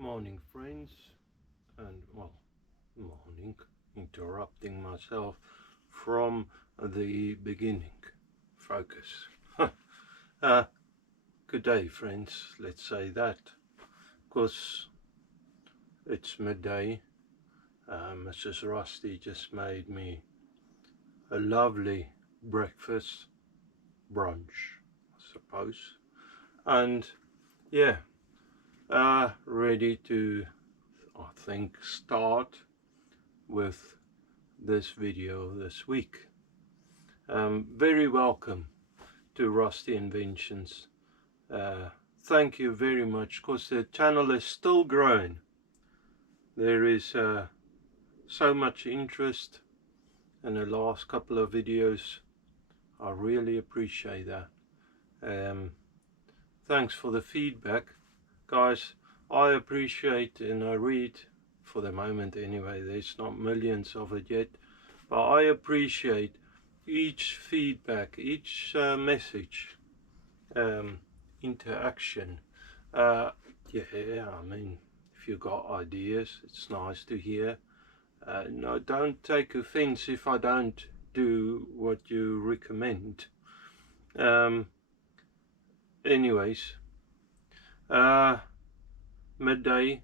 Morning friends, and well, morning, interrupting myself from the beginning. Focus. Good day friends, let's say that, because it's midday. Mrs. Rusty just made me a lovely breakfast, brunch I suppose, and yeah, ready to, I think, start with this video this week. Very welcome to Rusty Inventions. Thank you very much, because the channel is still growing. There is so much interest in the last couple of videos. I really appreciate that. Thanks for the feedback, guys. I appreciate, and I read, for the moment anyway, there's not millions of it yet, but I appreciate each feedback, each message, interaction. Yeah, I mean, if you got ideas, it's nice to hear. No, don't take offense if I don't do what you recommend. Anyways, midday,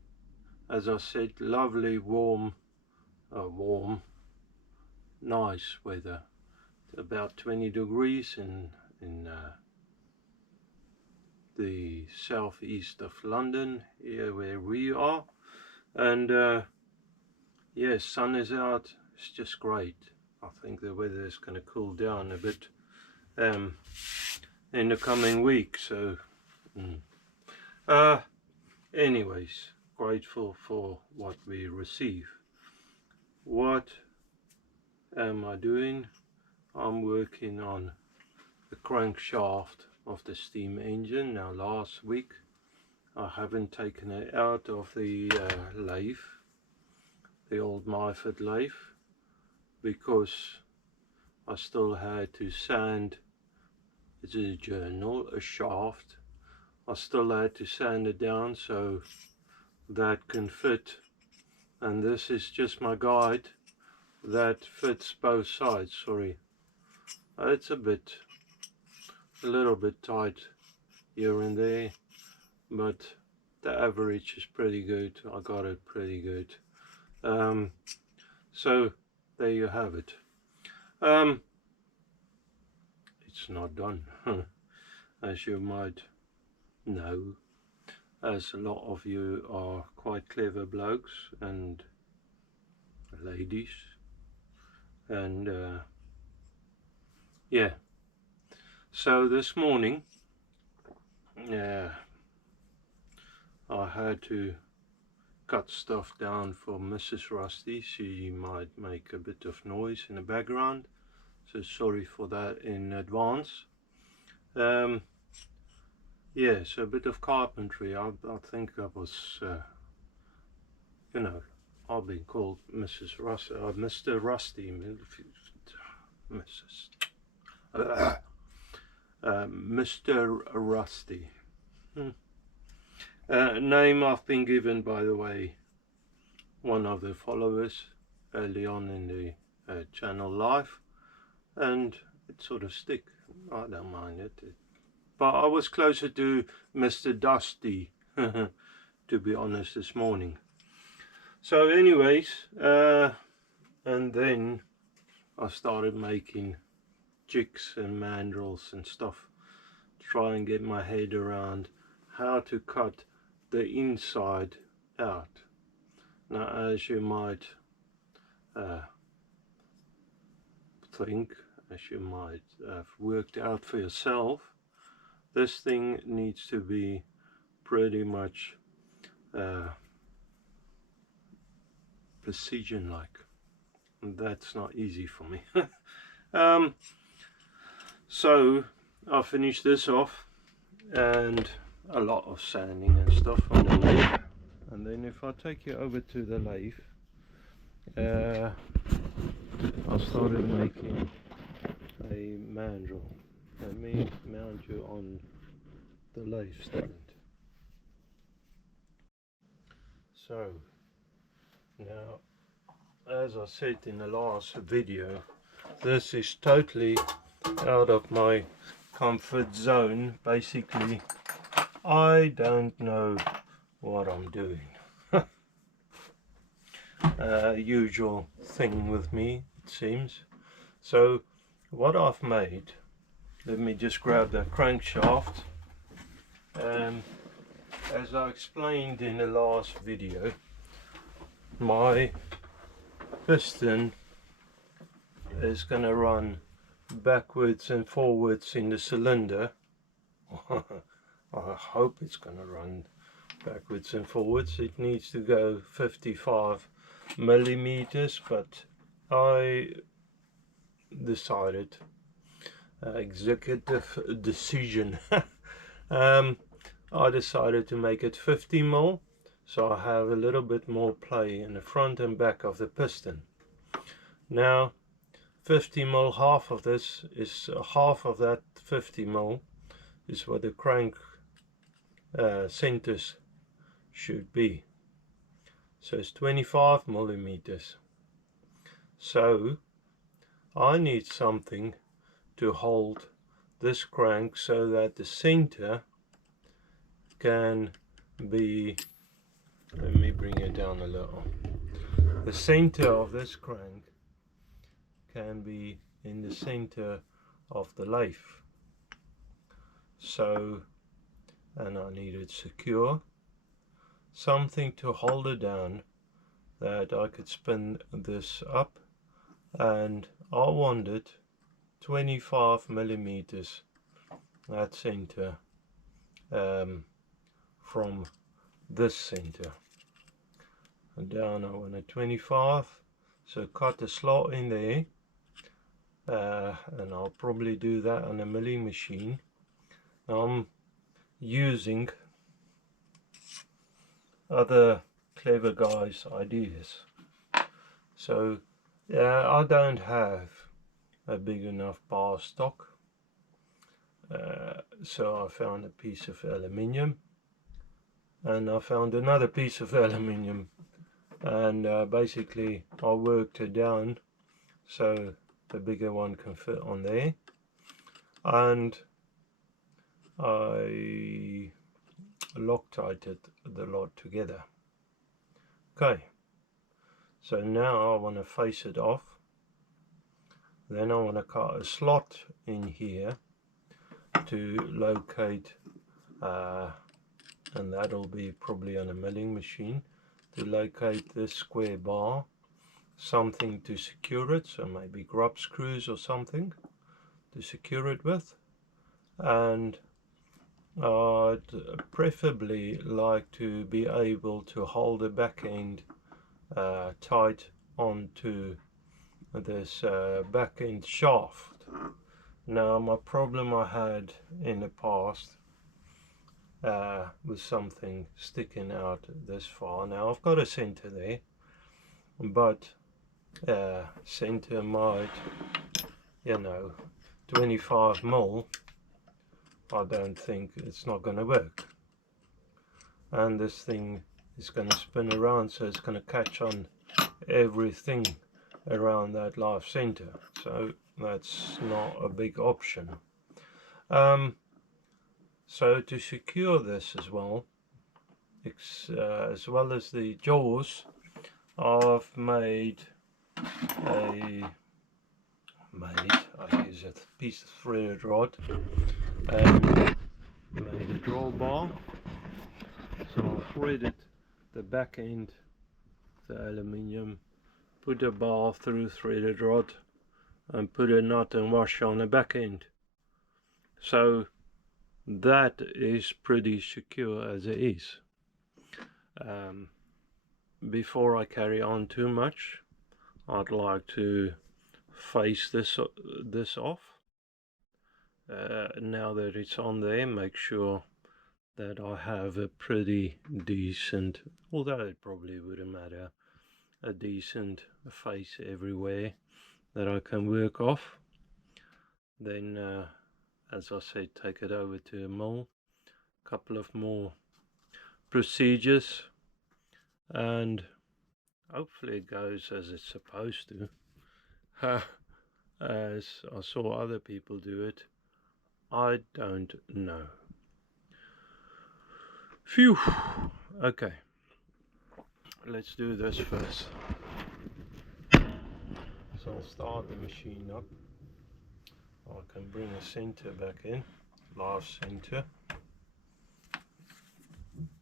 as I said, lovely warm, nice weather. About 20 degrees in the southeast of London, here where we are, and yeah, sun is out. It's just great. I think the weather is going to cool down a bit in the coming week, so anyways, grateful for what we receive. What am I doing? I'm working on the crankshaft of the steam engine. Now last week I haven't taken it out of the lathe, the old Myford lathe, because I still had to sand. It's a journal, a shaft. I still had to sand it down so that can fit, and this is just my guide that fits both sides. Sorry, it's a little bit tight here and there, but the average is pretty good. I got it pretty good. So there you have it. It's not done, as you might know, as a lot of you are quite clever blokes and ladies, and yeah. So this morning, I had to cut stuff down for Mrs. Rusty. She might make a bit of noise in the background, so sorry for that in advance. Yeah, so a bit of carpentry. I think I was, you know, I've been called Mrs. Rusty, Mr. Rusty, Mr. Rusty. Name I've been given, by the way, one of the followers early on in the channel life, and it sort of stick. I don't mind it. But I was closer to Mr. Dusty, to be honest, this morning. So anyways, and then I started making jigs and mandrels and stuff, try and get my head around how to cut the inside out. Now, as you might think, as you might have worked out for yourself, this thing needs to be pretty much precision like, and that's not easy for me. So I'll finish this off, and a lot of sanding and stuff on the lathe, and then if I take you over to the lathe, I started making a mandrel. Let me mount you on the lathe stand. So now, as I said in the last video, this is totally out of my comfort zone. Basically, I don't know what I'm doing. Usual thing with me, it seems. So what I've made, let me just grab that crankshaft. As I explained in the last video, my piston is going to run backwards and forwards in the cylinder. I hope it's going to run backwards and forwards. It needs to go 55 millimeters, but I decided, executive decision, I decided to make it 50 mil, so I have a little bit more play in the front and back of the piston. Now 50 mil, half of this is half of that 50 mil is what the crank centers should be. So it's 25 millimeters. So I need something to hold this crank so that the center can be, let me bring it down a little. The center of this crank can be in the center of the lathe. So, and I need it secure, something to hold it down that I could spin this up, and I wanted 25 millimeters that center from this center and down. I want a 25, so cut a slot in there, and I'll probably do that on a milling machine. Now I'm using other clever guys' ideas. So yeah, I don't have a big enough bar stock, so I found a piece of aluminium, and I found another piece of aluminium, and basically I worked it down so the bigger one can fit on there, and I Loctited the lot together. Okay, so now I want to face it off. Then I want to cut a slot in here to locate, and that'll be probably on a milling machine, to locate this square bar, something to secure it, so maybe grub screws or something to secure it with. And I'd preferably like to be able to hold the back end tight onto this back end shaft. Now my problem I had in the past was something sticking out this far. Now I've got a center there, but center might, 25 mil, I don't think it's not going to work. And this thing is going to spin around, so it's going to catch on everything around that lathe center. So that's not a big option. So to secure this as well as the jaws, I've made I use a piece of threaded rod and made a drawbar. So I threaded the back end, the aluminium, put a bar through threaded rod and put a nut and washer on the back end. So that is pretty secure as it is. Before I carry on too much, I'd like to face this off. Now that it's on there, make sure that I have a pretty decent, although it probably wouldn't matter, a decent face everywhere that I can work off. Then as I said, take it over to a mill. Couple of more procedures, and hopefully it goes as it's supposed to. As I saw other people do it, I don't know. Phew. Okay, let's do this first. So I'll start the machine up. I can bring a center back in, last center.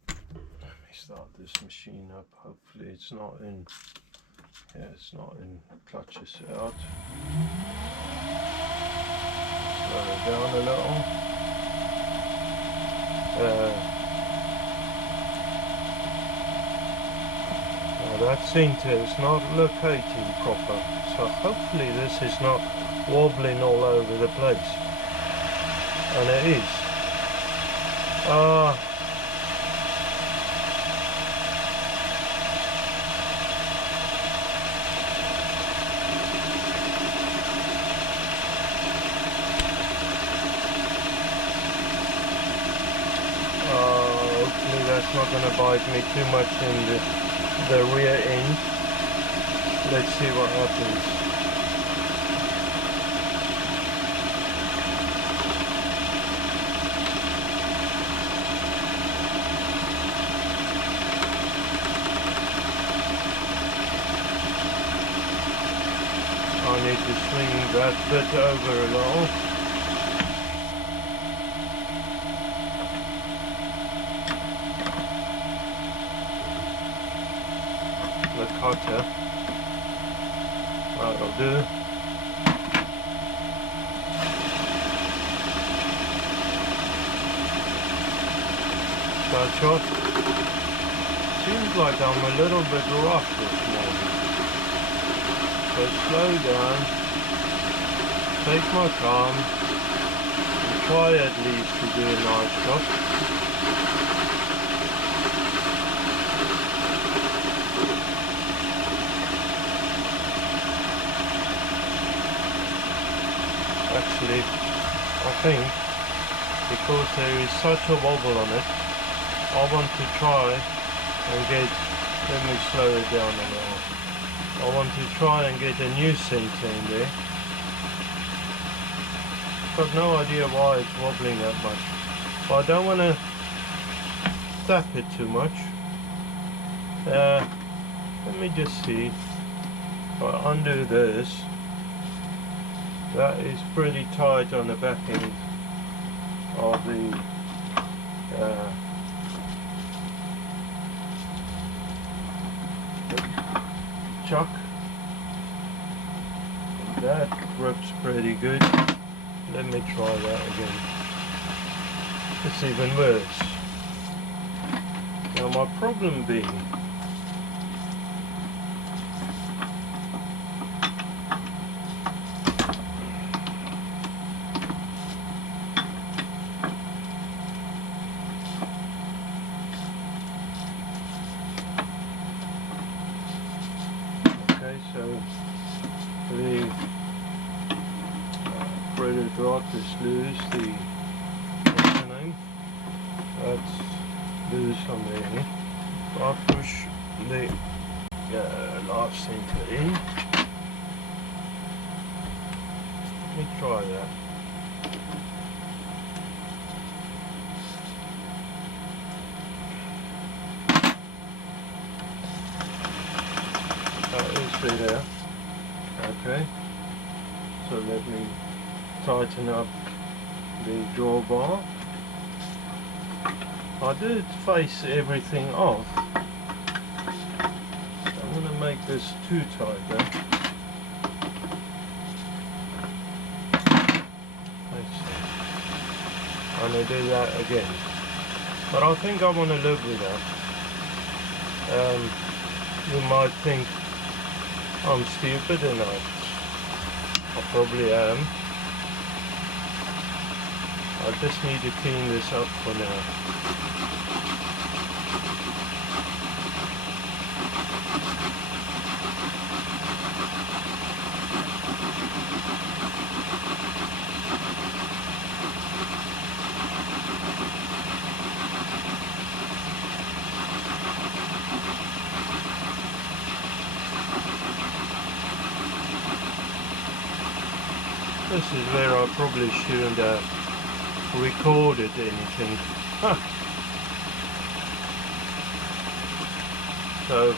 Let me start this machine up. Hopefully it's not in, yeah, it's not in clutches out. Slow it down a little. Now that center is not locating proper, so hopefully this is not wobbling all over the place, and it is. Hopefully that's not going to bite me too much in the rear end. Let's see what happens. I need to swing that bit over a little. The cutter, that'll do. Start shot. Seems like I'm a little bit rough this morning. So slow down, take my time, and try at least to do a nice shot. Actually, I think because there is such a wobble on it, I want to try and get, let me slow it down a little. I want to try and get a new center in there. Got no idea why it's wobbling that much. But I don't want to tap it too much. Let me just see. If I undo this, that is pretty tight on the back end of the chuck. That grips pretty good. Let me try that again. It's even worse. Now my problem being, so the threaded rod is loose, what's the name? That's loose on there. I'll push the last center in. Let me try that. There. Okay, so let me tighten up the drawbar. I did face everything off. I'm going to make this too tight though. I'm going to do that again, but I think I want to live with that. You might think I'm stupid, and I probably am. I just need to clean this up for now. This is where I probably shouldn't have recorded anything. So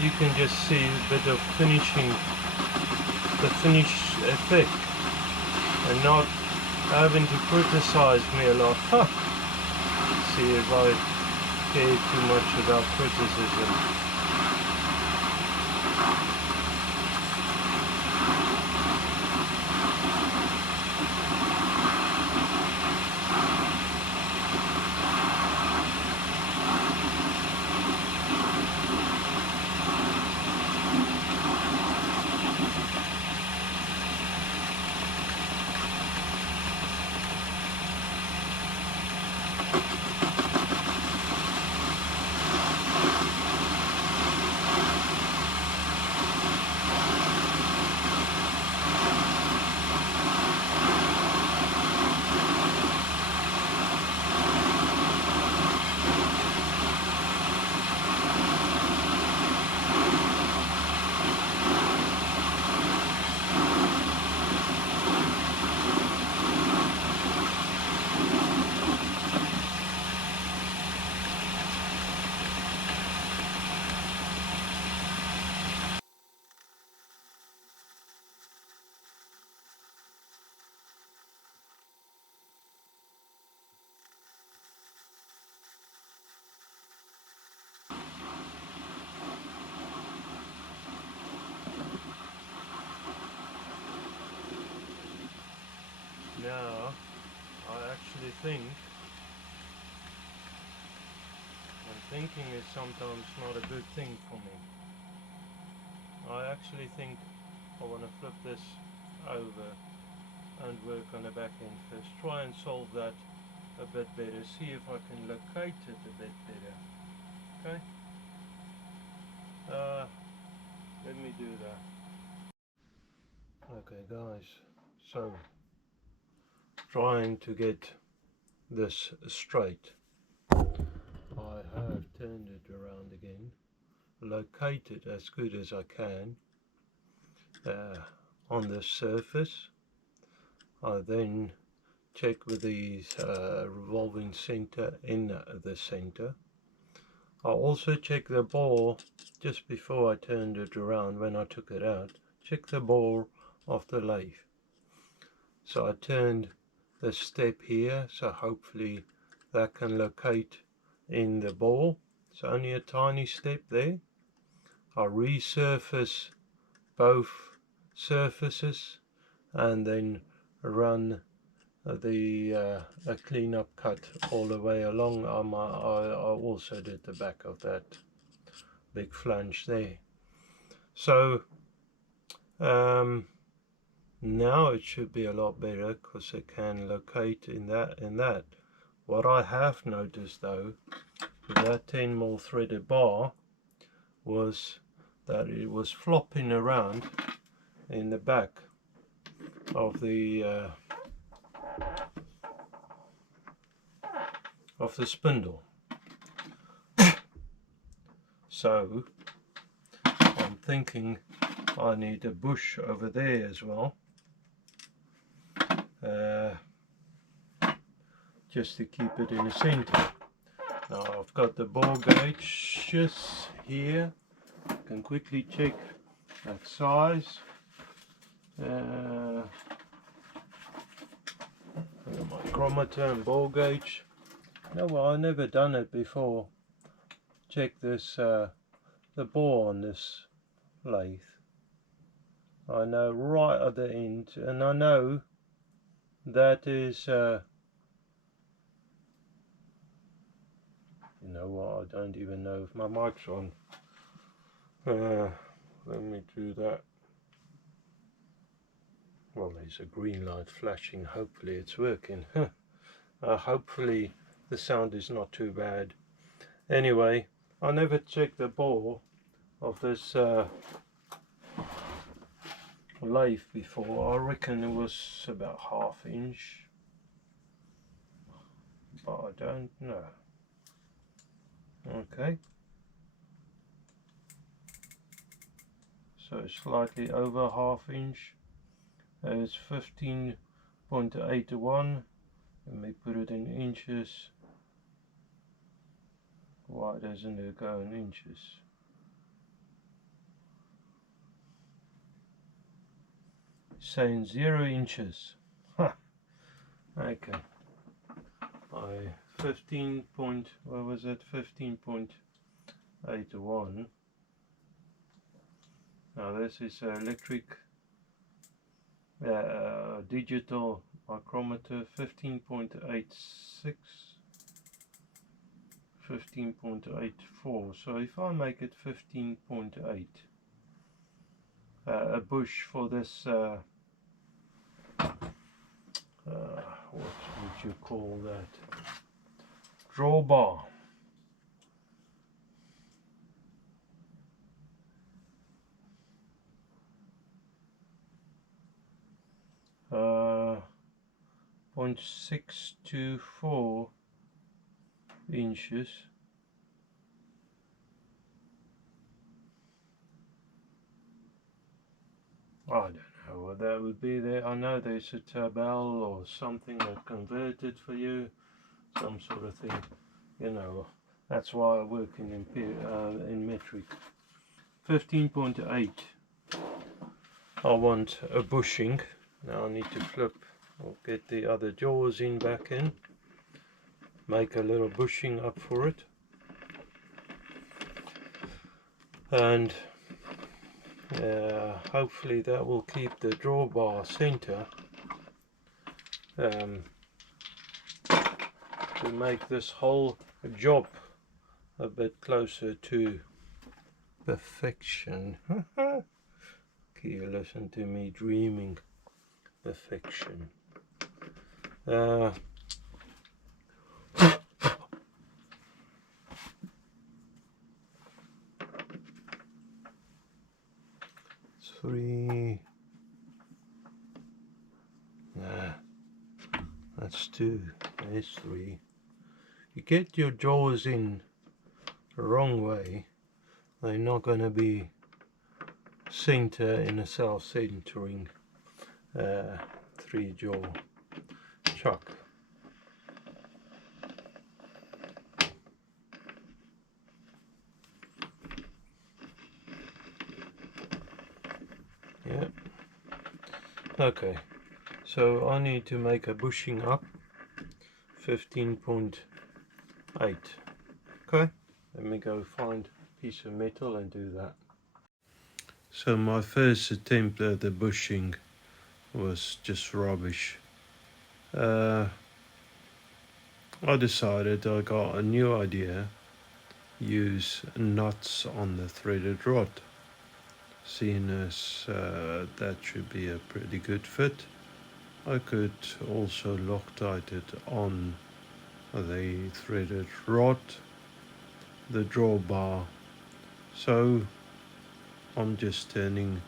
you can just see a bit of finishing, the finished effect, and not having to criticize me a lot. See if I care too much about criticism. Now, I actually think, and thinking is sometimes not a good thing for me. I actually think I want to flip this over and work on the back end first. Try and solve that a bit better. See if I can locate it a bit better. Okay? Let me do that. Okay guys, so trying to get this straight. I have turned it around again, locate it as good as I can on the surface. I then check with the revolving center in the center. I also check the ball just before I turned it around. When I took it out, check the ball of the lathe. So I turned the step here, so hopefully that can locate in the ball. It's only a tiny step there. I resurface both surfaces and then run the a cleanup cut all the way along. I also did the back of that big flange there. So now it should be a lot better because it can locate in that. What I have noticed though with that 10mm threaded bar was that it was flopping around in the back of the spindle. So I'm thinking I need a bush over there as well, just to keep it in the center. Now I've got the bore gauge just here. I can quickly check that size. Micrometer and bore gauge. No, well, I've never done it before. Check this, the bore on this lathe. I know right at the end, and I know that is, you know what, I don't even know if my mic's on. Let me do that. Well, there's a green light flashing, hopefully it's working. Hopefully the sound is not too bad. Anyway, I never checked the bore of this lathe before. I reckon it was about 1/2 inch, but I don't know. Okay, so slightly over 1/2 inch. It's 15.81. Let me put it in inches. Why doesn't it go in inches? Saying 0 inches. Huh. Okay. 15 point, what was it? 15.81. Now this is electric digital micrometer. 15.86, 15.84. So if I make it 15.8, a bush for this what would you call that, drawbar. Uh, 0.624 inches. I don't know what that would be there. I know there's a tabel or something that converted for you, some sort of thing, you know. That's why I work in metric. 15.8. I want a bushing. Now I need to flip or get the other jaws in back in, make a little bushing up for it, and hopefully that will keep the drawbar center to make this whole job a bit closer to perfection. Can you listen to me dreaming perfection? Three. Nah, that's 2. There's 3. You get your jaws in the wrong way, they're not going to be center in a self-centering 3-jaw chuck. Yeah. Okay, so I need to make a bushing up 15.8. Okay, let me go find a piece of metal and do that. So my first attempt at the bushing was just rubbish. I decided I got a new idea. Use nuts on the threaded rod. Seeing as that should be a pretty good fit, I could also Loctite it on the threaded rod, the drawbar. So I'm just turning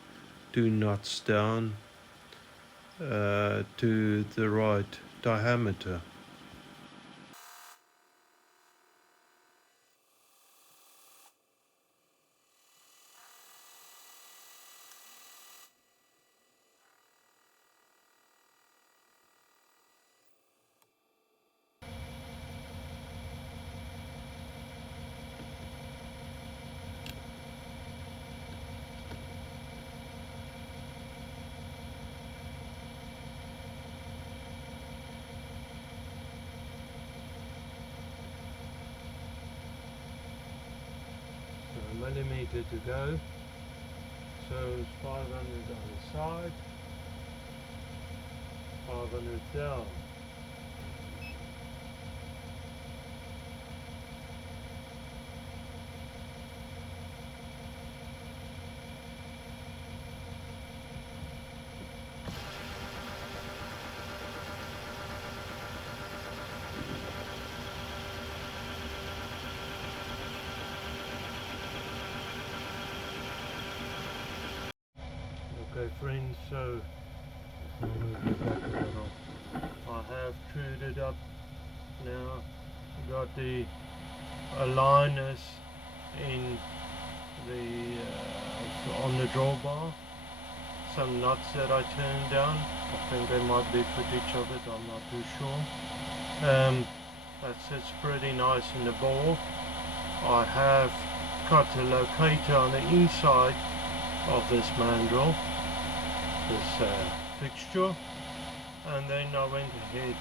2 nuts down to the right diameter. Millimeter to go, so it's 500 on the side, 500 down. Okay friends, so let me get back a little. I have trued it up now. Got the aligners in the on the drawbar. some nuts that I turned down. I think there might be footage of it, I'm not too sure. That sits pretty nice in the bore. I have cut a locator on the inside of this mandrel, this fixture, and then I went ahead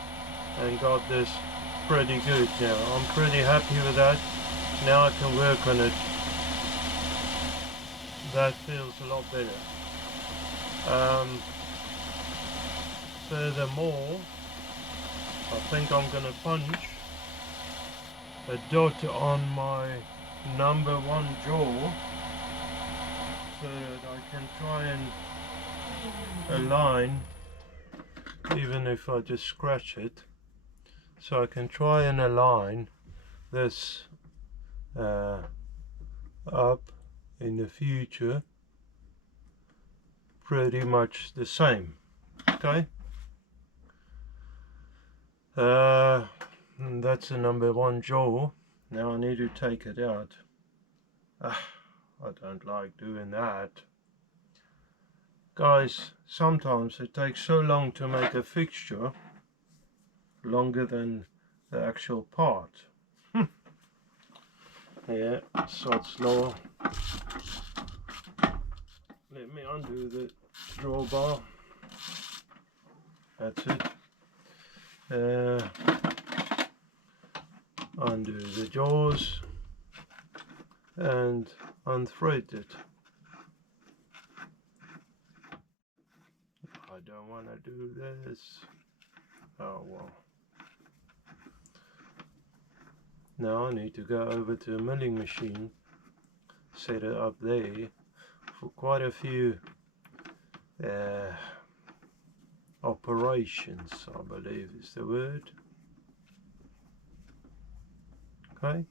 and got this pretty good now. I'm pretty happy with that. Now I can work on it. That feels a lot better. Furthermore, I think I'm going to punch a dot on my number 1 jaw so that I can try and align, even if I just scratch it, so I can try and align this up in the future pretty much the same. Okay, and that's the number 1 jaw. Now I need to take it out. I don't like doing that. Guys, sometimes it takes so long to make a fixture, longer than the actual part. Yeah, Sod's Law. Let me undo the drawbar. That's it. Undo the jaws and unthread it. I don't want to do this. Oh well. Now I need to go over to a milling machine, set it up there for quite a few operations, I believe is the word. Okay.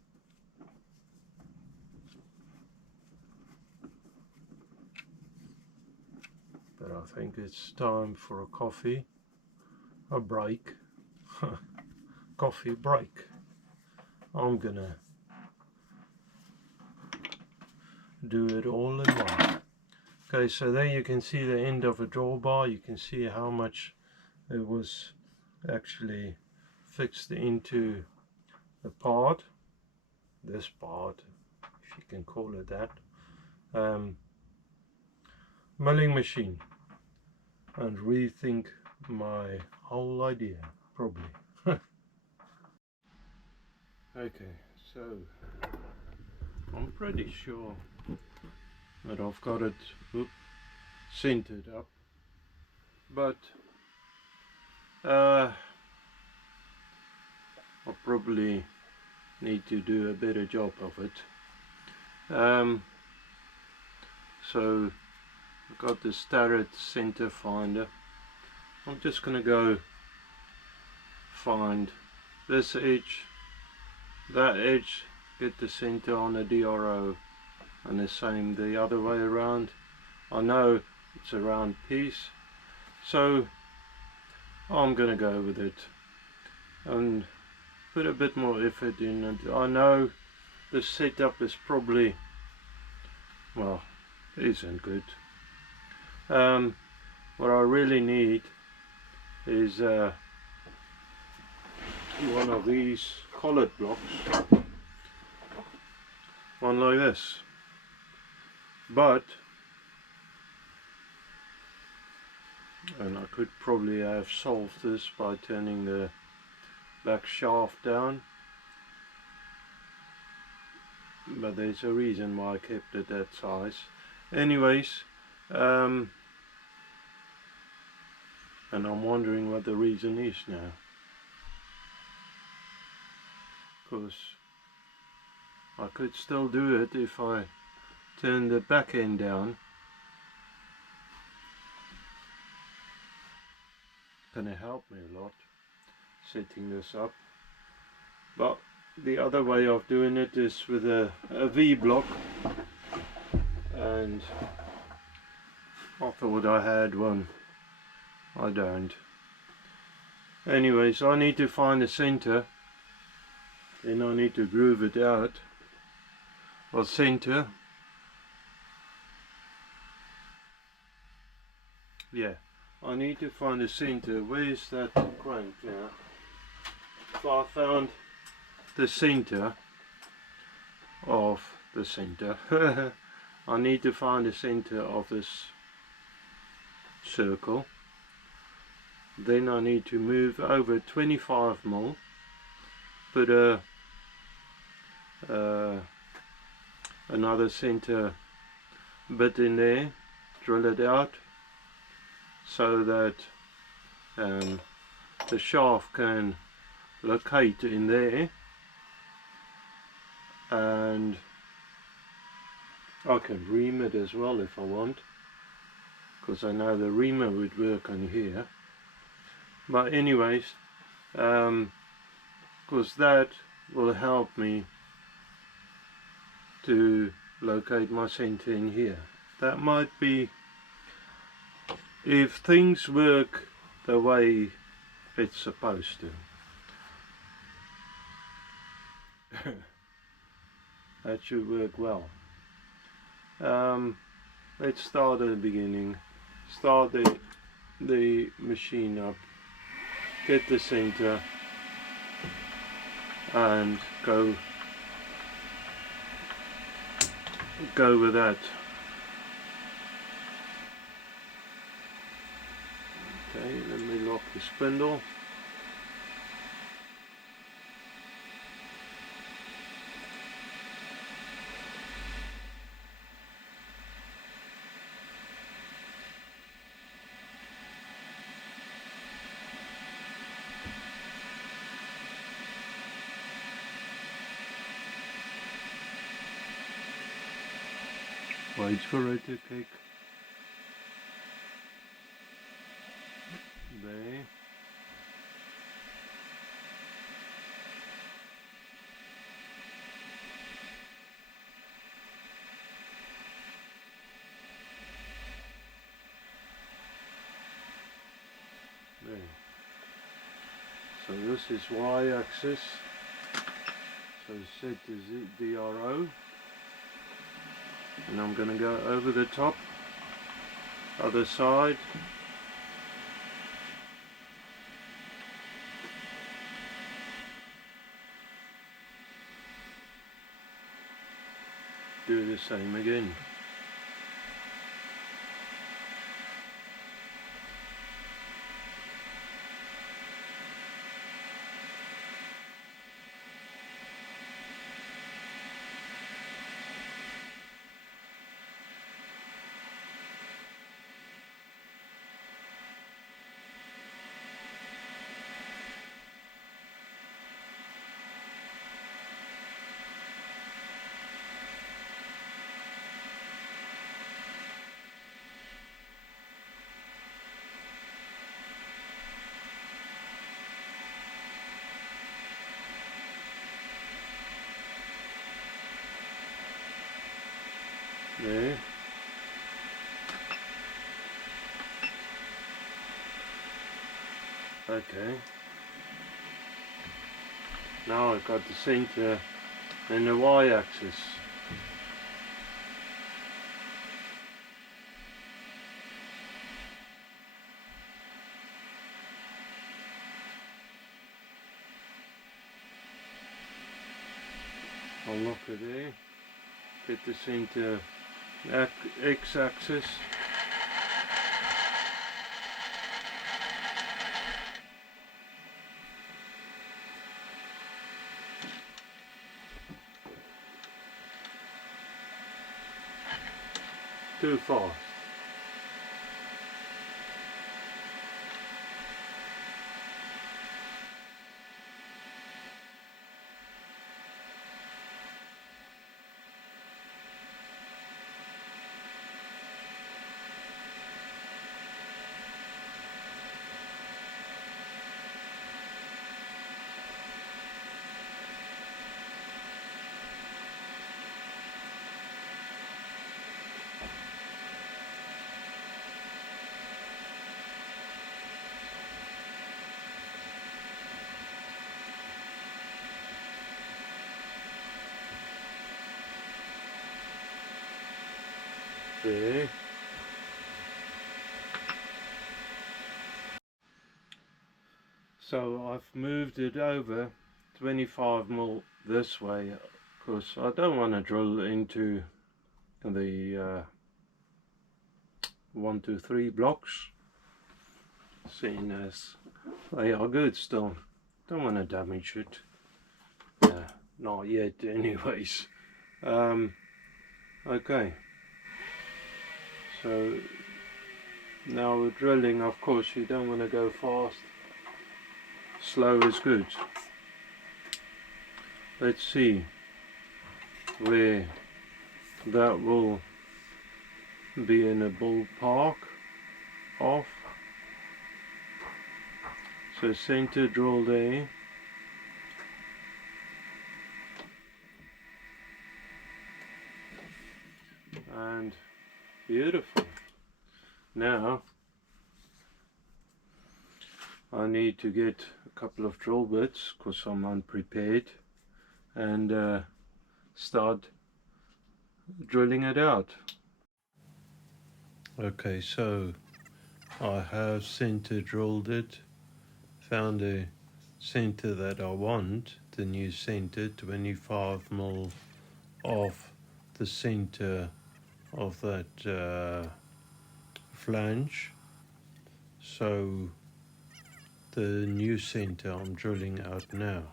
But I think it's time for a coffee, a break, coffee break. I'm gonna do it all in one. Okay, so there you can see the end of a drawbar. You can see how much it was actually fixed into the part, this part, if you can call it that, milling machine, and rethink my whole idea, probably. Okay, so I'm pretty sure that I've got it centered up, but I probably need to do a better job of it. So I've got the Starrett center finder. I'm just gonna go find this edge, that edge, get the center on the DRO, and the same the other way around. I know it's a round piece, so I'm gonna go with it and put a bit more effort in it. I know the setup is probably, well, isn't good. What I really need is one of these collet blocks, one like this, but, and I could probably have solved this by turning the back shaft down, but there's a reason why I kept it that size. Anyways, and I'm wondering what the reason is now, because I could still do it if I turn the back end down. Gonna help me a lot setting this up, but the other way of doing it is with a V block, and I thought I had one. I don't. Anyways, I need to find the center, then I need to groove it out. Well, center, Yeah, I need to find the center. Where's that crank now? If I found the center of the center, I need to find the center of this circle. Then I need to move over 25 mil, put another center bit in there, drill it out so that the shaft can locate in there, and I can ream it as well if I want, because I know the reamer would work on here. But anyways, because that will help me to locate my center in here. That might be, if things work the way it's supposed to. That should work well. Let's start at the beginning. Start the machine up, get the center, and go with that. Okay, let me lock the spindle. Wait for it to kick. There. There. So this is y-axis. So set the DRO. And I'm going to go over the top, other side. Do the same again. There. Okay. Now I've got the center and the y-axis. I'll lock it there. Get the center x-axis. Too fast. There. So I've moved it over 25mm this way because I don't want to drill into the 1, 2, 3 blocks, seeing as they are good still. Don't want to damage it. Not yet anyways. Okay, so now we're drilling. Of course you don't want to go fast, slow is good. Let's see where that will be in a ballpark of. So center drill there. And beautiful. Now I need to get a couple of drill bits because I'm unprepared, and start drilling it out. Okay, so I have center drilled it, found a center that I want, the new center, 25mm off the center of that flange. So the new center I'm drilling out now.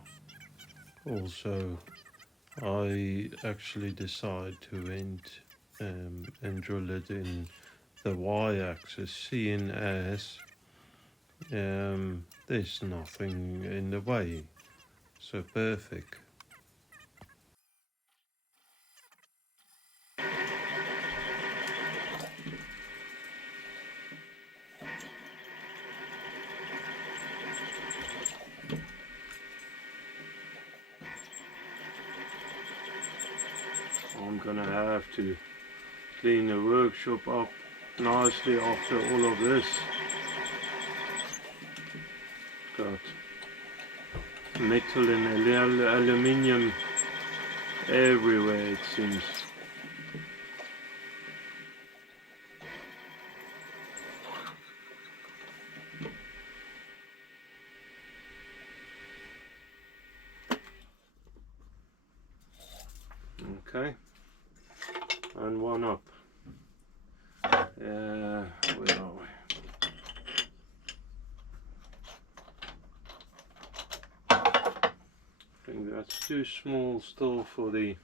Also, I actually decide to end and drill it in the y-axis, seeing as there's nothing in the way. So perfect. I'm gonna have to clean the workshop up nicely after all of this. Got metal and aluminium everywhere, it seems. Okay, and one up. Where are we? I think that's too small still for the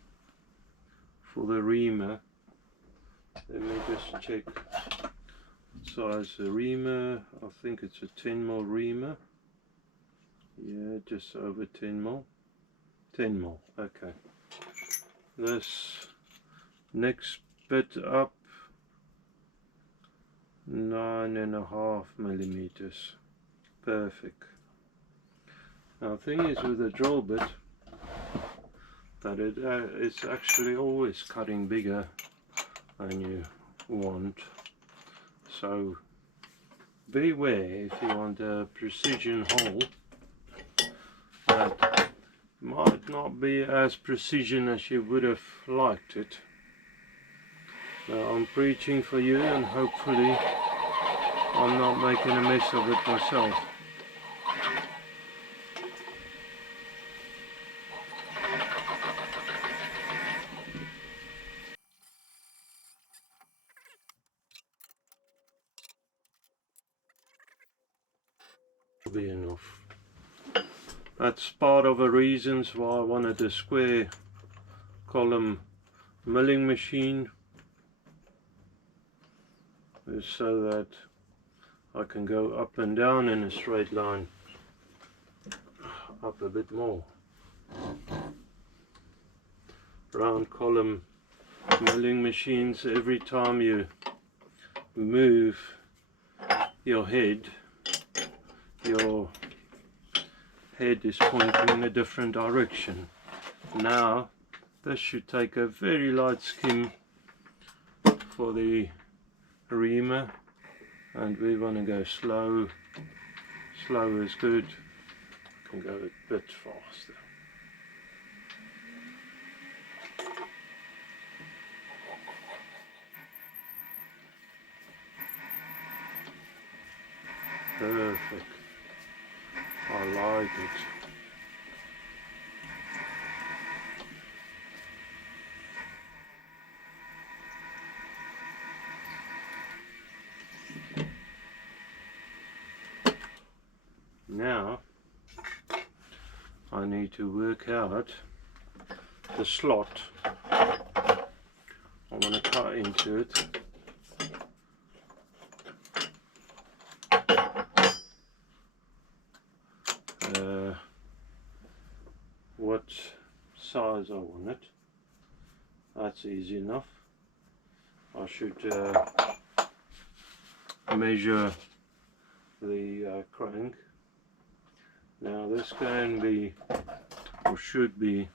reamer. Let me just check what size the reamer. I think it's a 10mm reamer. Yeah, just over 10mm. 10mm, okay. This next bit up, 9.5mm. Perfect. Now the thing is with the drill bit that it's actually always cutting bigger than you want. So beware if you want a precision hole that might not be as precision as you would have liked it. Now I'm preaching for you, and hopefully I'm not making a mess of it myself. Be enough. That's part of the reasons why I wanted a square column milling machine, is so that I can go up and down in a straight line, up a bit more. Round column milling machines, every time you move your head is pointing in a different direction. Now this should take a very light skim for the reamer, and we want to go slow. Slow is good. Can go a bit faster. Perfect. I I like it. Now I need to work out the slot I want to cut into it. What size I want it. That's easy enough. I should measure the crank. Now this can be, or should be,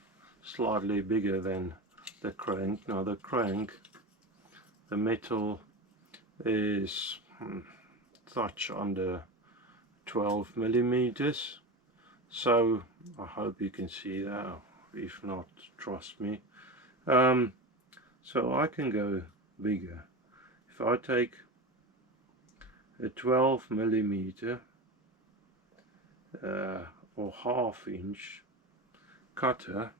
slightly bigger than the crank. Now the crank, the metal is touch under 12 millimeters, so I hope you can see that. If not, trust me. So I can go bigger. If I take a 12 millimeter or half-inch cutter,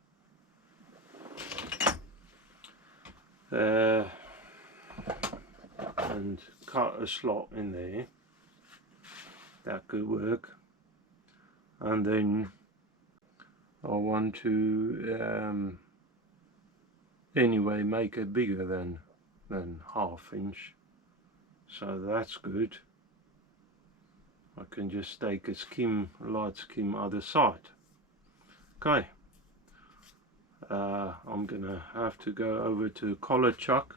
and cut a slot in there, that could work. And then I want to anyway make it bigger than half-inch, so that's good. I can just take a skim, light skim other side. Okay, I'm gonna have to go over to collar chuck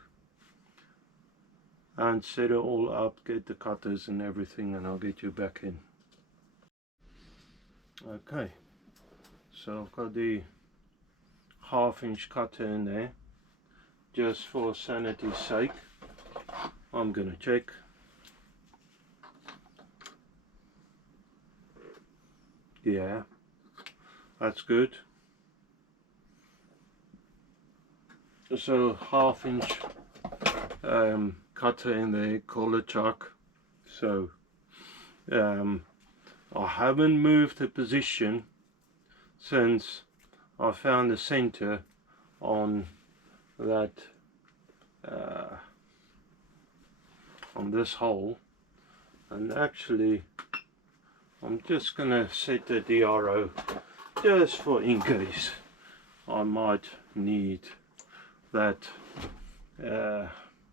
and set it all up, get the cutters and everything, and I'll get you back in. Okay, so I've got the half-inch cutter in there. Just for sanity's sake, I'm gonna check. Yeah, that's good. So half-inch cutter in there, collar chuck. So I haven't moved the position since I found the center on that on this hole, and actually I'm just gonna set the DRO just for in case I might need that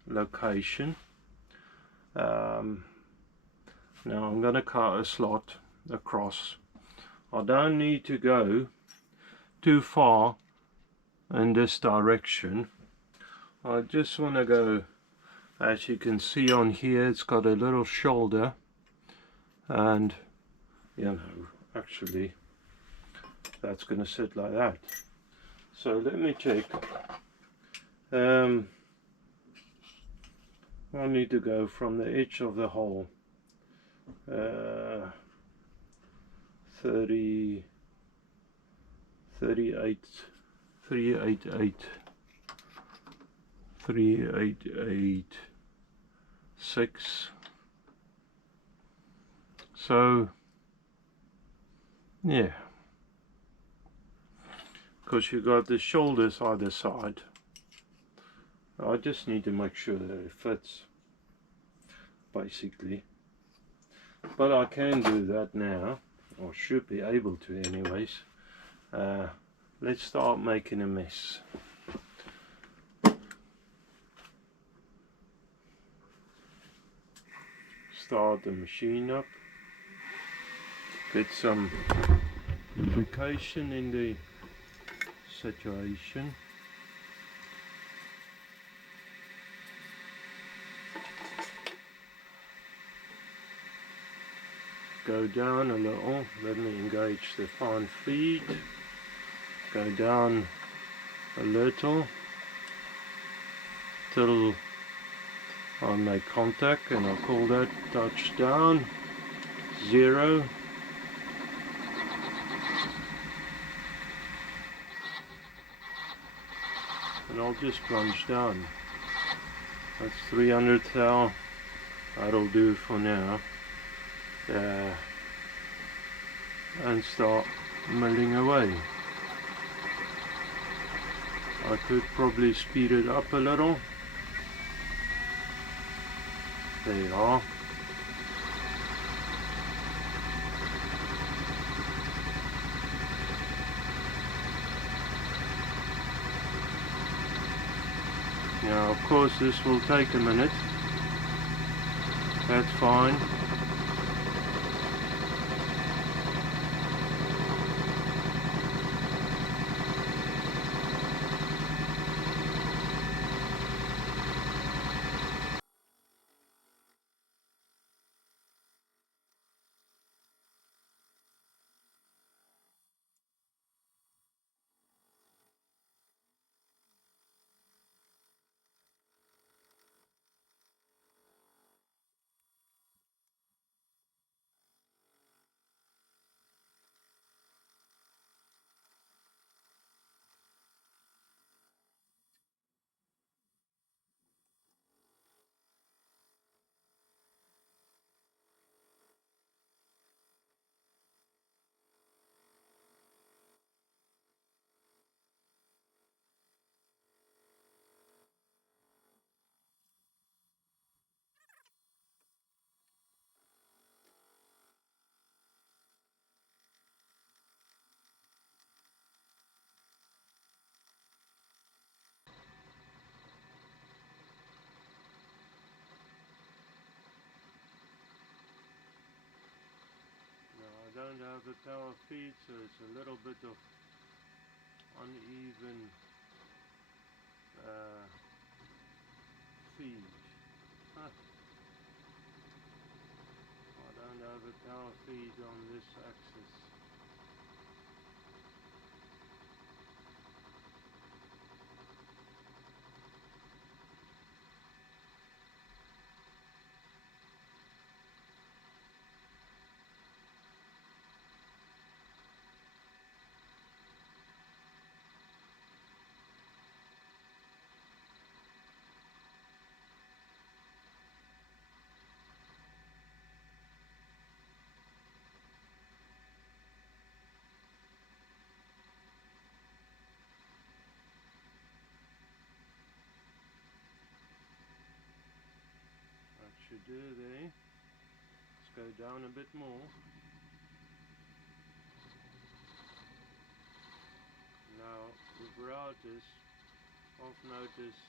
location. Now I'm gonna cut a slot across. I don't need to go too far in this direction. I just want to go, as you can see on here, it's got a little shoulder, and you know, actually that's going to sit like that. So let me check. I need to go from the edge of the hole 388.6. So yeah, because you got the shoulders either side. I just need to make sure that it fits, basically. But I can do that now, or should be able to anyways. Let's start making a mess. Start the machine up, get some lubrication in the situation. Go down a little, let me engage the fine feed. Go down a little till I make contact, and I'll call that touchdown 0. And I'll just plunge down. That's 300 thou. That'll do for now. and start milling away. I could probably speed it up a little. There you are. Now of course this will take a minute. That's fine. I don't have a power feed, so it's a little bit of uneven feed. I don't have a power feed on this axis. That should do there. Let's go down a bit more. Now with routers, I've noticed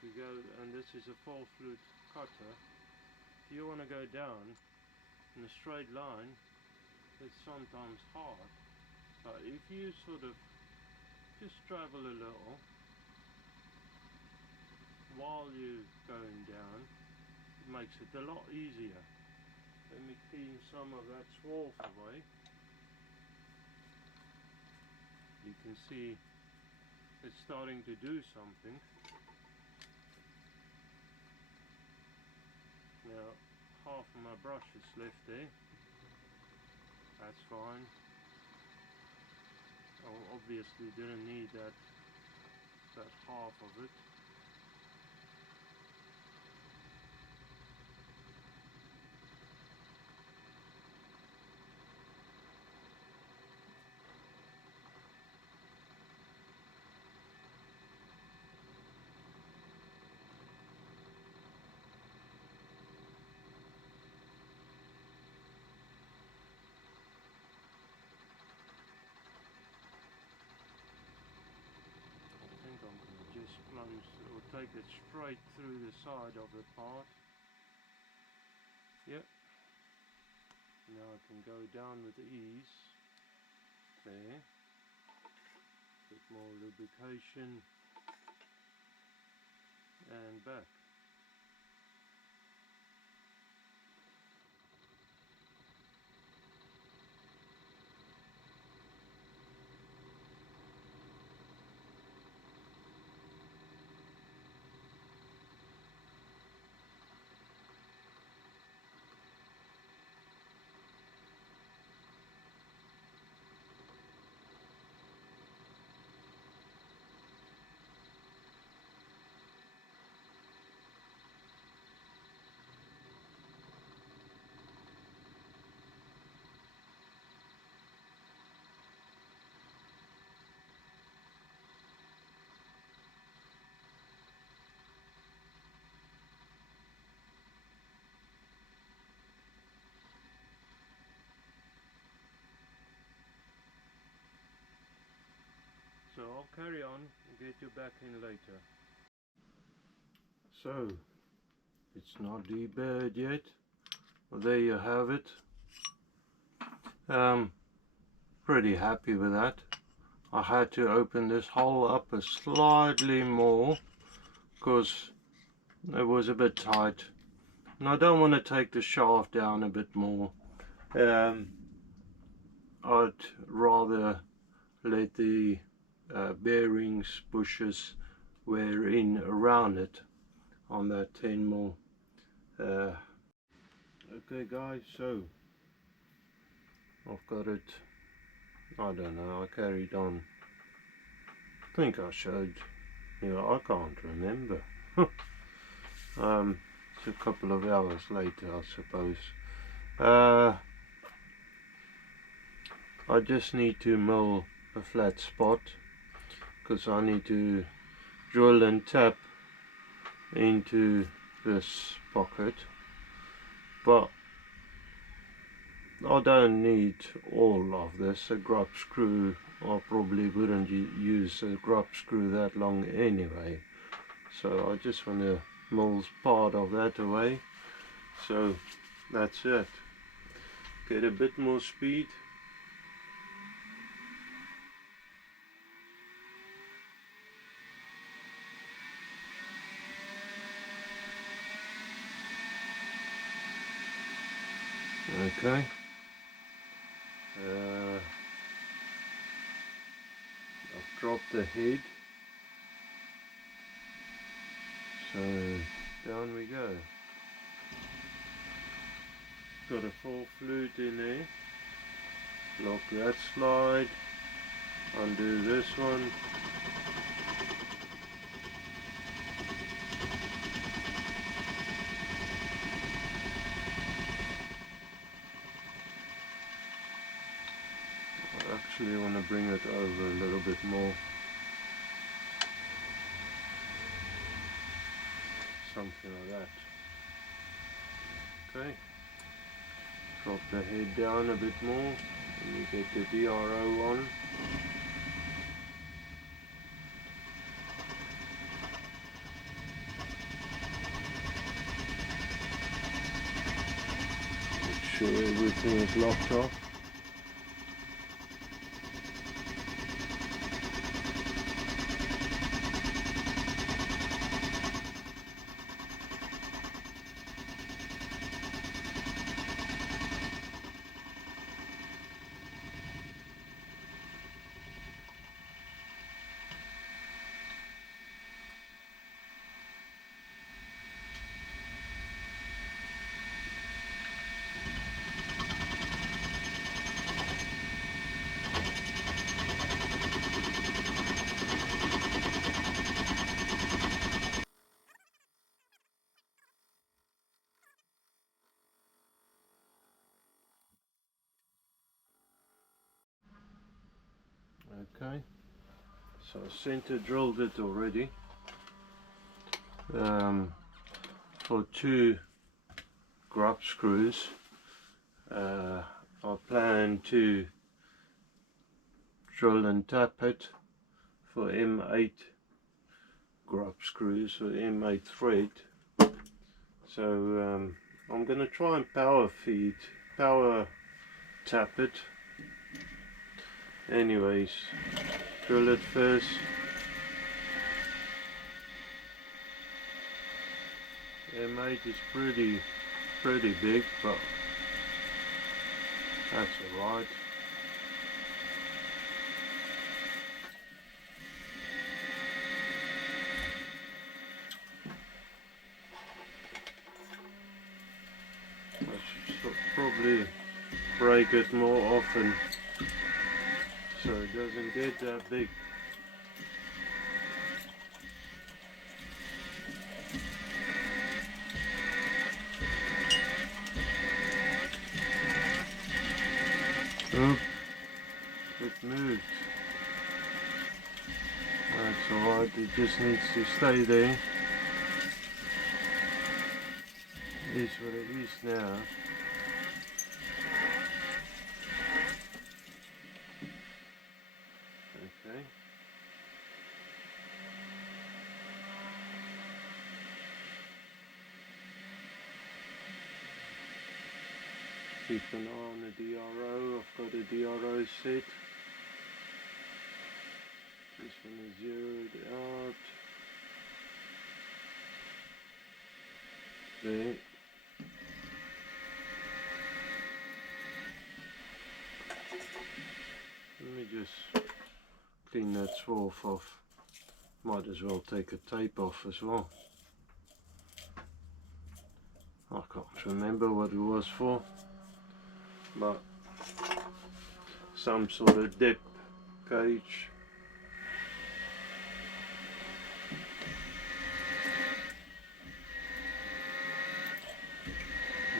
to go, and this is a 4-flute cutter, if you want to go down in a straight line, it's sometimes hard, but if you sort of just travel a little while you're going down, it makes it a lot easier. Let me clean some of that swarf away. You can see it's starting to do something. Now half of my brush is left there. That's fine. I obviously didn't need that half of it. I think I'm going to just plunge or take it straight through the side of the part. Yep. Now I can go down with ease. There. Bit more lubrication. And back. So I'll carry on and get you back in later. So it's not deburred yet. Well, there you have it. Pretty happy with that. I had to open this hole up a slightly more because it was a bit tight, and I don't want to take the shaft down a bit more. I'd rather let the bearings bushes wear in around it on that 10mm. Okay guys, so I've got it. I don't know, I carried on. I think I showed, I can't remember. It's a couple of hours later, I suppose. I just need to mill a flat spot because I need to drill and tap into this pocket, but I don't need all of this. A grub screw, I probably wouldn't use a grub screw that long anyway, so I just want to mill part of that away. So that's it. Get a bit more speed. Okay. I've dropped the head, so down we go. Got a full flute in there. Lock that slide, undo this one. I actually want to bring it over a little bit more. Something like that. Okay. Drop the head down a bit more and you get the DRO on. Make sure everything is locked off. Okay, so I center drilled it already. For 2 grub screws, I plan to drill and tap it for M8 grub screws or M8 thread. So I'm going to try and power tap it. Anyways, drill it first. M8 is pretty big, but that's alright. I should probably break it more often so it doesn't get that big. Oop, it moved. That's alright, it just needs to stay there. It is what it is now. Okay. keep an eye on the DRO. I've got a DRO set. This one is zeroed out. There. Let me just clean that swarf off. Might as well take a tape off as well. I can't remember what it was for, but some sort of depth gauge.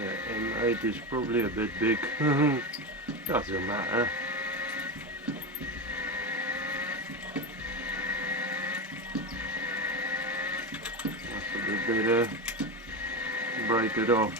The M8 is probably a bit big. Doesn't matter. That's a bit better. Break it off.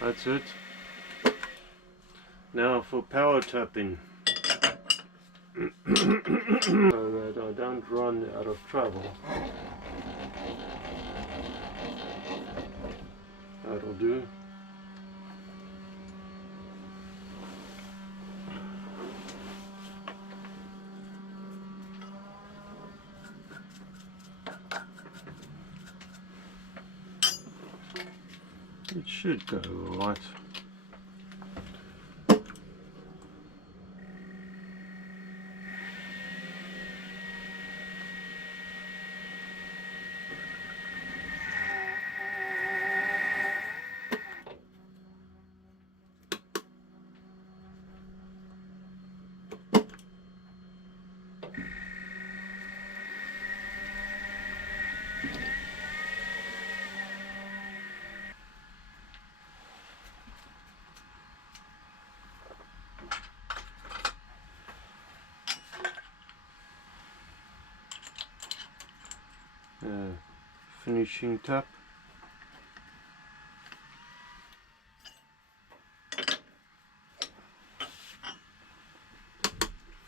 That's it. Now for power tapping, so that I don't run out of trouble. That'll do. It should go alright. Finishing tap.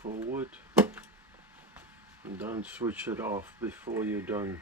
Forward, and don't switch it off before you're done.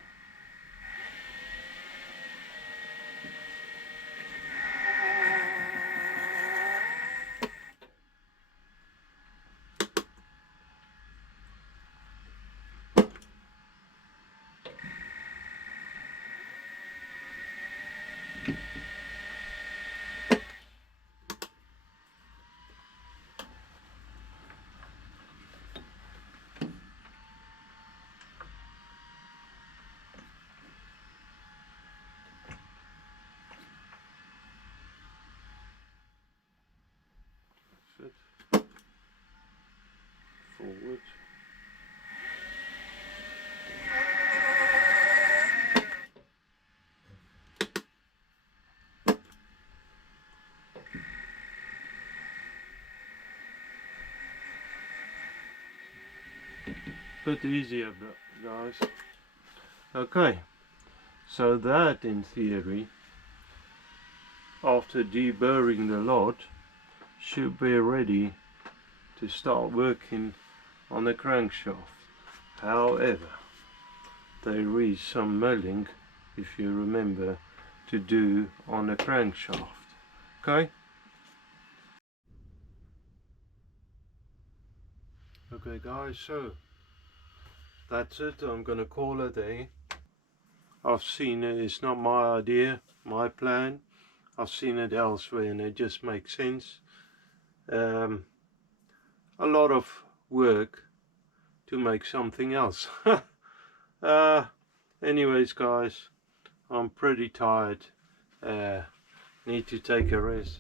Forward. Bit easier, guys. Okay, so that in theory, after deburring the lot, should be ready to start working on the crankshaft. However, there is some milling, if you remember, to do on the crankshaft. Okay? Okay guys, so that's it. I'm gonna call it a. I've seen it, it's not my idea, my plan. I've seen it elsewhere and it just makes sense. A lot of work to make something else. Anyways guys, I'm pretty tired. Need to take a rest.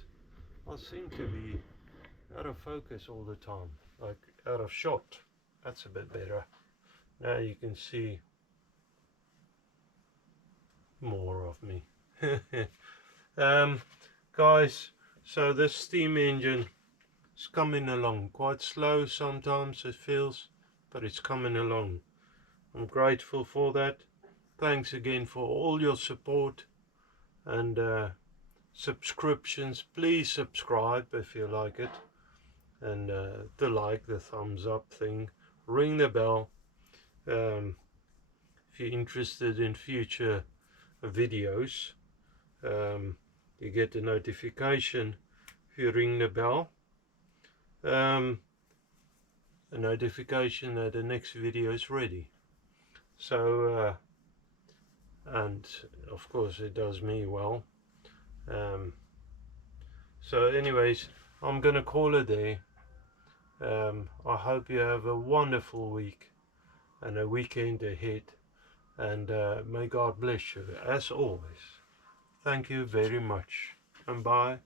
I seem to be out of focus all the time, like out of shot. That's a bit better. Now you can see more of me. Guys, so this steam engine It's coming along, quite slow sometimes it feels, but it's coming along. I'm grateful for that. Thanks again for all your support and subscriptions. Please subscribe if you like it, and the like, the thumbs up thing, ring the bell if you're interested in future videos. You get a notification if you ring the bell, a notification that the next video is ready. So and of course it does me well. So anyways, I'm gonna call it there. I hope you have a wonderful week and a weekend ahead, and may God bless you as always. Thank you very much, and bye.